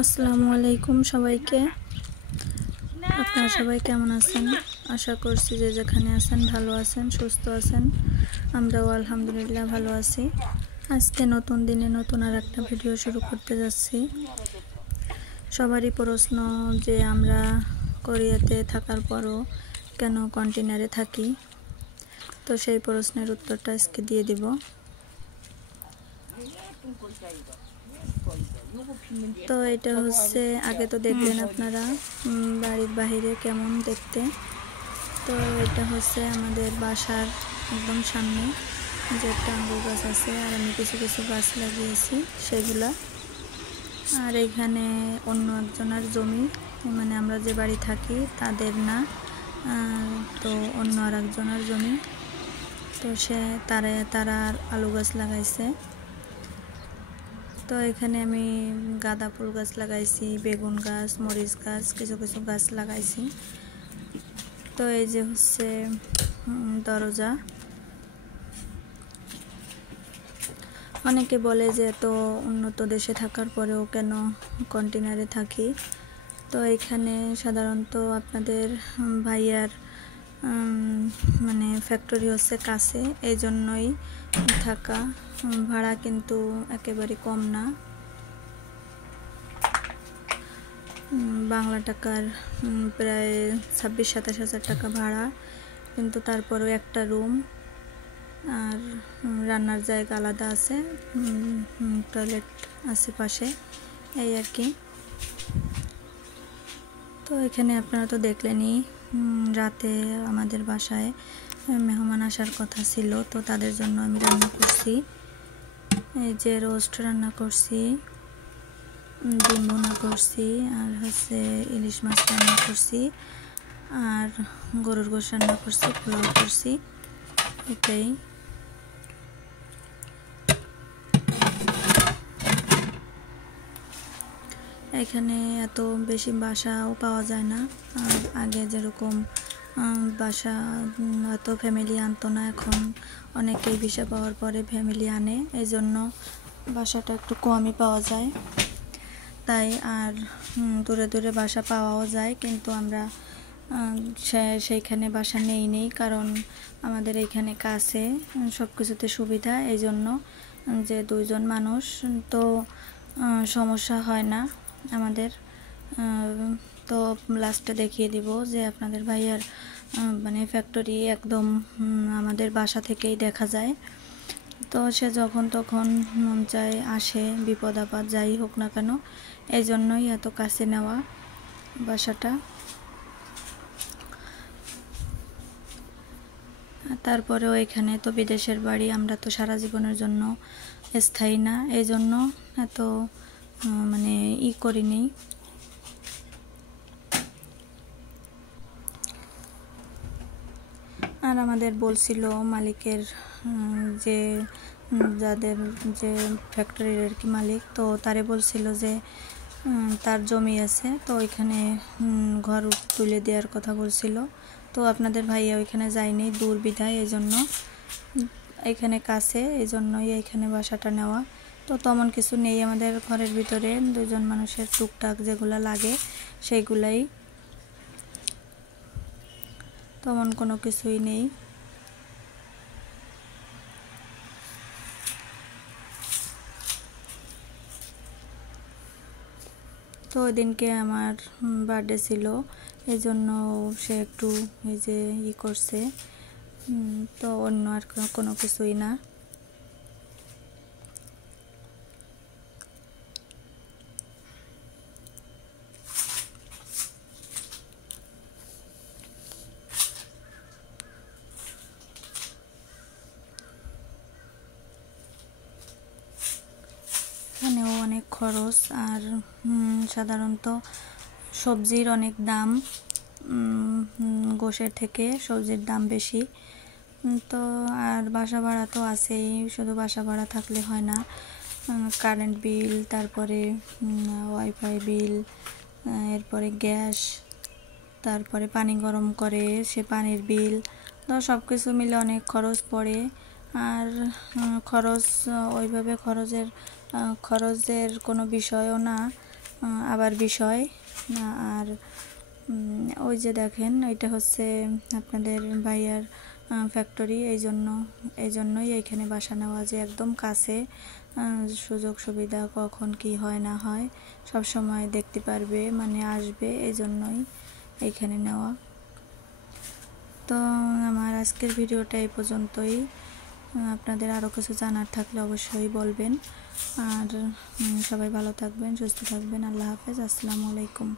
আসসালামু আলাইকুম সবাইকে। আপনারা সবাই কেমন আছেন? আশা করছি যে যেখানে আছেন ভালো আছেন, সুস্থ আছেন। আমরাও আলহামদুলিল্লাহ ভালো আছি। আজকে নতুন দিনে নতুন আর একটা ভিডিও শুরু করতে যাচ্ছি। সবারই প্রশ্ন যে আমরা কোরিয়াতে থাকার পরও কেন কন্টেনারে থাকি, তো সেই প্রশ্নের উত্তরটা আজকে দিয়ে দিব। তো এটা হচ্ছে, আগে তো দেখলেন আপনারা বাড়ির বাহিরে কেমন দেখতে। তো এটা হচ্ছে আমাদের বাসার একদম সামনে যে একটা আঙ্গুর গাছ আছে, আর আমি কিছু কিছু গাছ লাগিয়েছি সেগুলা। আর এখানে অন্য একজনের জমি, মানে আমরা যে বাড়ি থাকি তাদের না, তো অন্য আর একজনের জমি। তো তারা আলু গাছ লাগাইছে। তো এখানে আমি গাঁদা ফুল গাছ লাগাইছি, বেগুন গাছ, মরিচ গাছ, কিছু কিছু গাছ লাগাইছি। তো এই যে হচ্ছে দরজা। অনেকে বলে যে তো উন্নত দেশে থাকার পরেও কেন কন্টেনারে থাকি। তো এখানে সাধারণত আপনাদের ভাইয়ার মানে ফ্যাক্টরি হচ্ছে কাছে, এই জন্যই থাকা। ভাড়া কিন্তু একেবারে কম না, বাংলা টাকার প্রায় 26-27 হাজার টাকা ভাড়া। কিন্তু তারপরেও একটা রুম আর রান্নার জায়গা আলাদা আছে, টয়লেট আছে পাশে, এই আর কি। তো এখানে আপনারা তো দেখলেনই, রাতে আমাদের বাসায় মেহমান আসার কথা ছিল, তো তাদের জন্য আমি রান্না করছি। এই যে রোস্ট রান্না করছি, ডিম ভুনা করছি, আর হচ্ছে ইলিশ মাছ রান্না করছি, আর গরুর গোশ রান্না করছি, পোলাও করছি, এটাই। এখানে এত বেশি বাসাও পাওয়া যায় না। আগে যেরকম বাসা এত ফ্যামিলি আনতো না, এখন অনেকেই ভিসা পাওয়ার পরে ফ্যামিলি আনে, এই জন্য বাসাটা একটু কমই পাওয়া যায়। তাই আর দূরে দূরে বাসা পাওয়াও যায়, কিন্তু আমরা সেইখানে বাসা নেই, কারণ আমাদের এইখানে কাছে সব কিছুতে সুবিধা, এই জন্য যে 2 জন মানুষ, তো সমস্যা হয় না আমাদের। তো লাস্টে দেখিয়ে দিব যে আপনাদের ভাইয়ার মানে ফ্যাক্টরি একদম আমাদের বাসা থেকেই দেখা যায়। তো সে যখন তখন মন চায় আসে, বিপদ আপদ যাই হোক না কেন, এই জন্যই এত কাছে নেওয়া বাসাটা। তারপরেও এখানে তো বিদেশের বাড়ি, আমরা তো সারা জীবনের জন্য স্থায়ী না, এই জন্য এত মানে করিনি। আর আমাদের বলছিল মালিকের, যে যাদের যে ফ্যাক্টরির আর কি মালিক, তো তারে বলছিল যে তার জমি আছে, তো ওইখানে ঘর তুলে দেওয়ার কথা বলছিল। তো আপনাদের ভাইয়া ওইখানে যায়নি, দূর বিধায়, এই জন্য এখানে কাছে, এই জন্যই এইখানে বাসাটা নেওয়া। তো তেমন কিছু নেই আমাদের ঘরের ভিতরে, 2 জন মানুষের টুকটাক যেগুলা লাগে সেইগুলাই, তেমন কোনো কিছুই নেই। তো ওই দিনকে আমার বার্থডে ছিল, এই জন্য সে একটু এই যে করছে, তো অন্য আর কোনো কিছুই না। এখানেও অনেক খরচ, আর সাধারণত সবজির অনেক দাম, গোশের থেকে সবজির দাম বেশি। তো আর বাসা ভাড়া তো আছেই, শুধু বাসা ভাড়া থাকলে হয় না, কারেন্ট বিল, তারপরে ওয়াইফাই বিল, এরপরে গ্যাস, তারপরে পানি গরম করে সে পানির বিল, তো সব কিছু মিলে অনেক খরচ পড়ে। আর খরচ ওইভাবে খরচের কোনো বিষয়ও না, আবার বিষয়। আর ওই যে দেখেন এটা হচ্ছে আপনাদের ভাইয়ার ফ্যাক্টরি, এই জন্যই এইখানে বাসা নেওয়া, যে একদম কাছে, সুযোগ সুবিধা কখন কি হয় না হয় সব সময় দেখতে পারবে, মানে আসবে, এই জন্যই এইখানে নেওয়া। তো আমার আজকের ভিডিওটা এই পর্যন্তই। আপনাদের আরও কিছু জানার থাকলে অবশ্যই বলবেন। আর সবাই ভালো থাকবেন, সুস্থ থাকবেন। আল্লাহ হাফেজ, আসসালামু আলাইকুম।